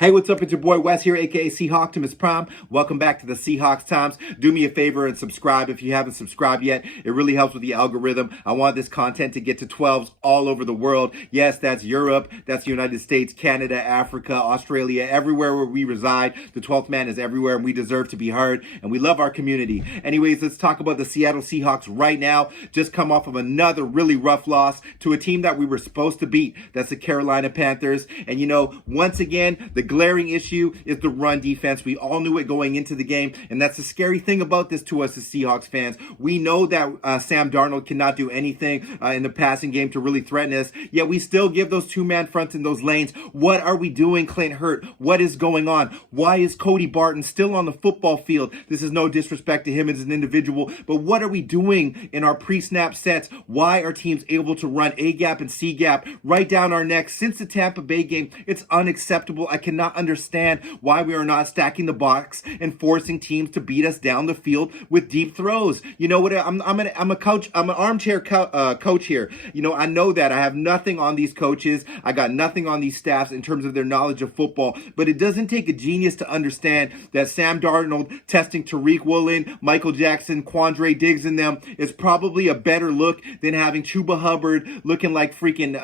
Hey, what's up? It's your boy Wes here, aka Seahawks Prime. Welcome back to the Seahawks Times. Do me a favor and subscribe if you haven't subscribed yet. It really helps with the algorithm. I want this content to get to 12s all over the world. Yes, that's Europe, that's the United States, Canada, Africa, Australia, everywhere where we reside. The 12th man is everywhere, and we deserve to be heard, and we love our community. Anyways, let's talk about the Seattle Seahawks right now. Just come off of another really rough loss to a team that we were supposed to beat. That's the Carolina Panthers. And once again, the glaring issue is the run defense. We all knew it going into the game, and that's the scary thing about this to us as Seahawks fans. We know that Sam Darnold cannot do anything in the passing game to really threaten us, yet we still give those two-man fronts in those lanes. What are we doing, Clint Hurt? What is going on? Why is Cody Barton still on the football field? This is no disrespect to him as an individual, but what are we doing in our pre-snap sets? Why are teams able to run A-gap and C-gap right down our necks? Since the Tampa Bay game, it's unacceptable. I cannot understand why we are not stacking the box and forcing teams to beat us down the field with deep throws. You know what? I'm a coach. I'm an armchair coach here. I know that I have nothing on these coaches. I got nothing on these staffs in terms of their knowledge of football. But it doesn't take a genius to understand that Sam Darnold testing Tariq Woolen, Michael Jackson, Quandre Diggs in them is probably a better look than having Chuba Hubbard looking like freaking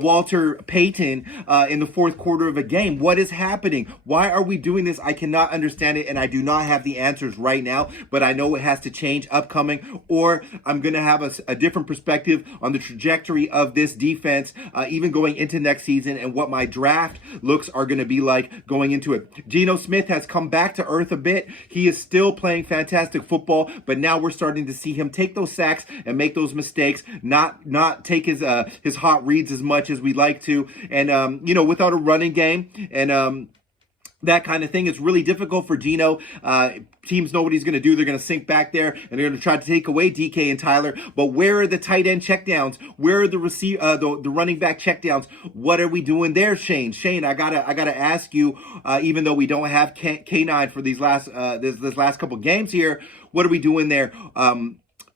Walter Payton in the fourth quarter of a game. What is happening? Why are we doing this? I cannot understand it, and I do not have the answers right now, but I know it has to change upcoming, or I'm going to have a different perspective on the trajectory of this defense, even going into next season, and what my draft looks are going to be like going into it. Geno Smith has come back to earth a bit. He is still playing fantastic football, but now we're starting to see him take those sacks and make those mistakes, not take his hot reads as much as we like to, and without a running game and that kind of thing, it's really difficult for Geno. Teams know what he's going to do. They're going to sink back there, and they're going to try to take away DK and Tyler. But where are the tight end checkdowns? Where are the the running back checkdowns? What are we doing there, Shane? Shane, I gotta ask you. Even though we don't have K9 for these last this last couple games here, what are we doing there?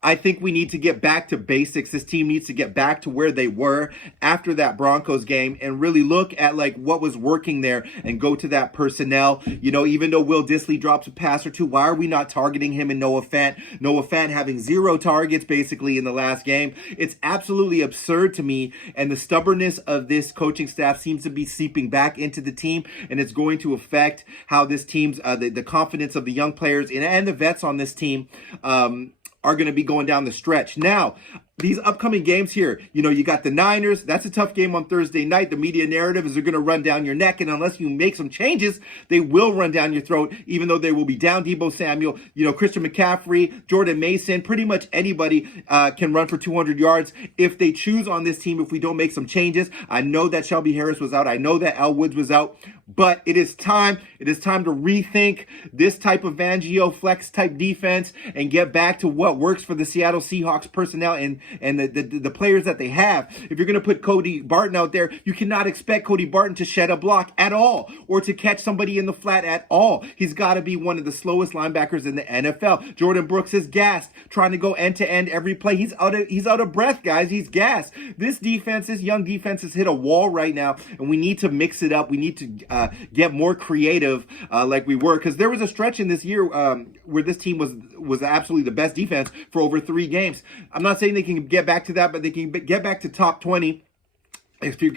I think we need to get back to basics. This team needs to get back to where they were after that Broncos game and really look at what was working there and go to that personnel. Even though Will Dissly drops a pass or two, why are we not targeting him and Noah Fant? Noah Fant having 0 targets basically in the last game. It's absolutely absurd to me, and the stubbornness of this coaching staff seems to be seeping back into the team, and it's going to affect how this team's the confidence of the young players and the vets on this team are going to be going down the stretch. Now, these upcoming games here, you got the Niners. That's a tough game on Thursday night. The media narrative is they're going to run down your neck, and unless you make some changes, they will run down your throat, even though they will be down Deebo Samuel, Christian McCaffrey, Jordan Mason, pretty much anybody can run for 200 yards if they choose on this team if we don't make some changes. I know that Shelby Harris was out. I know that Al Woods was out, but it is time. It is time to rethink this type of Fangio flex type defense and get back to what works for the Seattle Seahawks personnel and the players that they have. If you're going to put Cody Barton out there, you cannot expect Cody Barton to shed a block at all or to catch somebody in the flat at all. He's got to be one of the slowest linebackers in the NFL. Jordan Brooks is gassed, trying to go end to end every play. He's out of breath, guys. He's gassed. This young defense has hit a wall right now, and we need to mix it up. We need to get more creative like we were, because there was a stretch in this year where this team was absolutely the best defense for over 3 games. I'm not saying they can get back to that, but they can get back to top 20.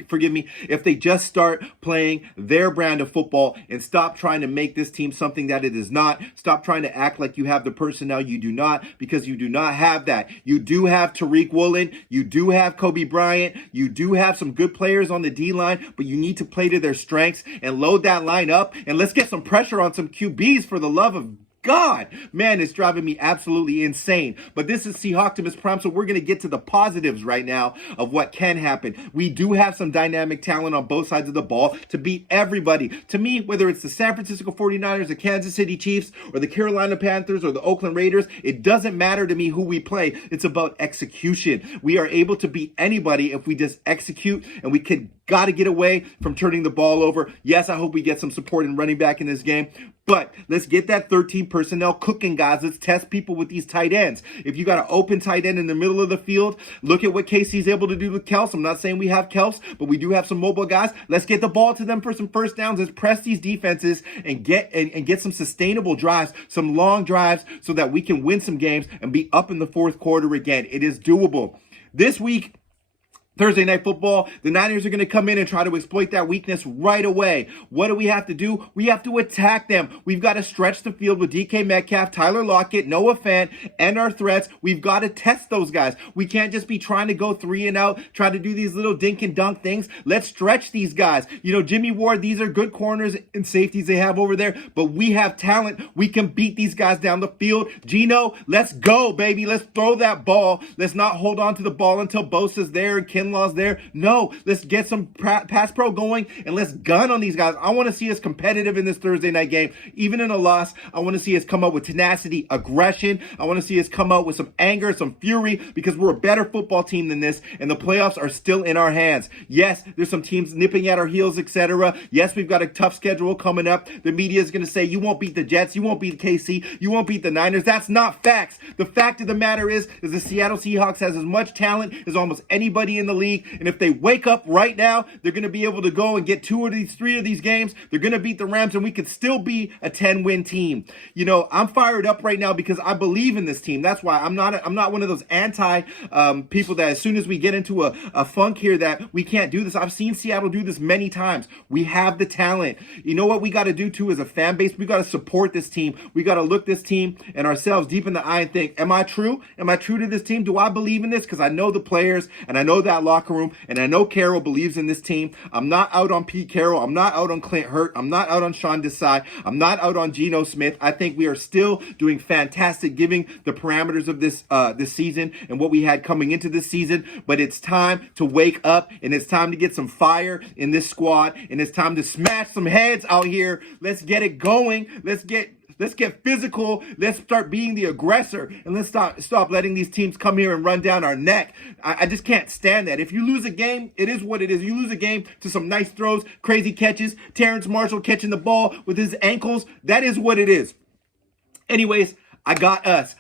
Forgive me, if they just start playing their brand of football and stop trying to make this team something that it is not. Stop trying to act like you have the personnel. You do not, because you do not have that. You do have Tariq Woolen. You do have Kobe Bryant. You do have some good players on the D-line, but you need to play to their strengths and load that line up, and let's get some pressure on some QBs for the love of God. Man, it's driving me absolutely insane. But this is Seahawks Prime, so we're going to get to the positives right now of what can happen. We do have some dynamic talent on both sides of the ball to beat everybody. To me, whether it's the San Francisco 49ers, the Kansas City Chiefs, or the Carolina Panthers, or the Oakland Raiders, it doesn't matter to me who we play. It's about execution. We are able to beat anybody if we just execute, and we could got to get away from turning the ball over. Yes, I hope we get some support in running back in this game. But let's get that 13 personnel cooking, guys. Let's test people with these tight ends. If you got an open tight end in the middle of the field, look at what KC's able to do with Kels. I'm not saying we have Kels, but we do have some mobile guys. Let's get the ball to them for some first downs. Let's press these defenses and get some sustainable drives, some long drives, so that we can win some games and be up in the fourth quarter again. It is doable. This week, Thursday Night Football, the Niners are going to come in and try to exploit that weakness right away. What do we have to do? We have to attack them. We've got to stretch the field with DK Metcalf, Tyler Lockett, Noah Fant, and our threats. We've got to test those guys. We can't just be trying to go 3 and out, try to do these little dink and dunk things. Let's stretch these guys. You know, Jimmy Ward, these are good corners and safeties they have over there, but we have talent. We can beat these guys down the field. Gino, let's go, baby. Let's throw that ball. Let's not hold on to the ball until Bosa's there and Kinlaw's there. No, let's get some pass pro going and let's gun on these guys. I want to see us competitive in this Thursday night game. Even in a loss, I want to see us come out with tenacity, aggression. I want to see us come out with some anger, some fury, because we're a better football team than this, and the playoffs are still in our hands. Yes, there's some teams nipping at our heels, etc. Yes, we've got a tough schedule coming up. The media is going to say, you won't beat the Jets, you won't beat KC, you won't beat the Niners. That's not facts. The fact of the matter is the Seattle Seahawks has as much talent as almost anybody in the league. And if they wake up right now, they're going to be able to go and get 3 of these games. They're going to beat the Rams, and we could still be a 10-win team. You know, I'm fired up right now because I believe in this team. That's why I'm not one of those anti people that as soon as we get into a funk here that we can't do this. I've seen Seattle do this many times. We have the talent. You know what we got to do too as a fan base? We got to support this team. We got to look this team and ourselves deep in the eye and think, am I true? Am I true to this team? Do I believe in this? Because I know the players and I know that locker room. And I know Carroll believes in this team. I'm not out on Pete Carroll. I'm not out on Clint Hurt. I'm not out on Sean Desai. I'm not out on Geno Smith. I think we are still doing fantastic, giving the parameters of this season and what we had coming into this season. But it's time to wake up, and it's time to get some fire in this squad, and it's time to smash some heads out here. Let's get it going. Let's get physical. Let's start being the aggressor, and let's stop letting these teams come here and run down our neck. I just can't stand that. If you lose a game, it is what it is. You lose a game to some nice throws, crazy catches, Terrence Marshall catching the ball with his ankles. That is what it is. Anyways, I got us.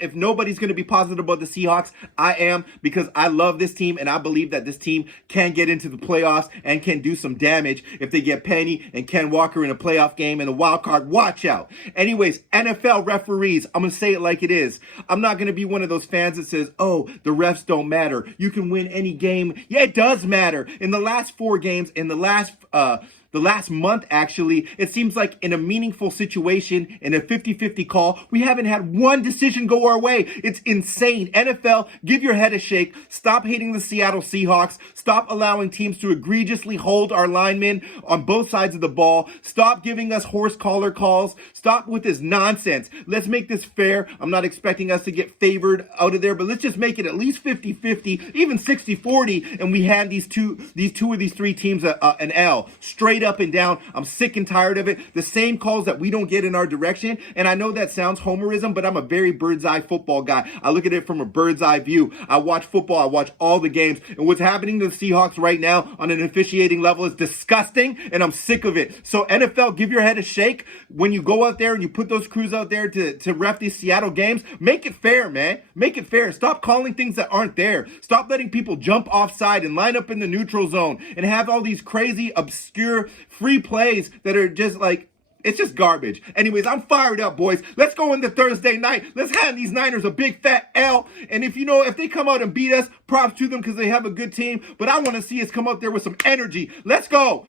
If nobody's going to be positive about the Seahawks, I am, because I love this team and I believe that this team can get into the playoffs and can do some damage if they get Penny and Ken Walker in a playoff game and a wild card. Watch out. Anyways, NFL referees, I'm going to say it like it is. I'm not going to be one of those fans that says, oh, the refs don't matter. You can win any game. Yeah, it does matter. In the last 4 games, in the last month, actually, it seems like in a meaningful situation, in a 50-50 call, we haven't had one decision go our way. It's insane. NFL, give your head a shake. Stop hating the Seattle Seahawks. Stop allowing teams to egregiously hold our linemen on both sides of the ball. Stop giving us horse collar calls. Stop with this nonsense. Let's make this fair. I'm not expecting us to get favored out of there, but let's just make it at least 50-50, even 60-40, and we hand these two of these 3 teams an L. Straight up and down. I'm sick and tired of it. The same calls that we don't get in our direction. And I know that sounds homerism, but I'm a very bird's eye football guy. I look at it from a bird's eye view. I watch football. I watch all the games. And what's happening to the Seahawks right now on an officiating level is disgusting, and I'm sick of it. So NFL, give your head a shake. When you go out there and you put those crews out there to ref these Seattle games, make it fair, man. Make it fair. Stop calling things that aren't there. Stop letting people jump offside and line up in the neutral zone and have all these crazy, obscure free plays that are just like, it's just garbage. Anyways, I'm fired up, boys. Let's go into Thursday night. Let's hand these Niners a big fat L. And if they come out and beat us, props to them because they have a good team. But I want to see us come out there with some energy. Let's go.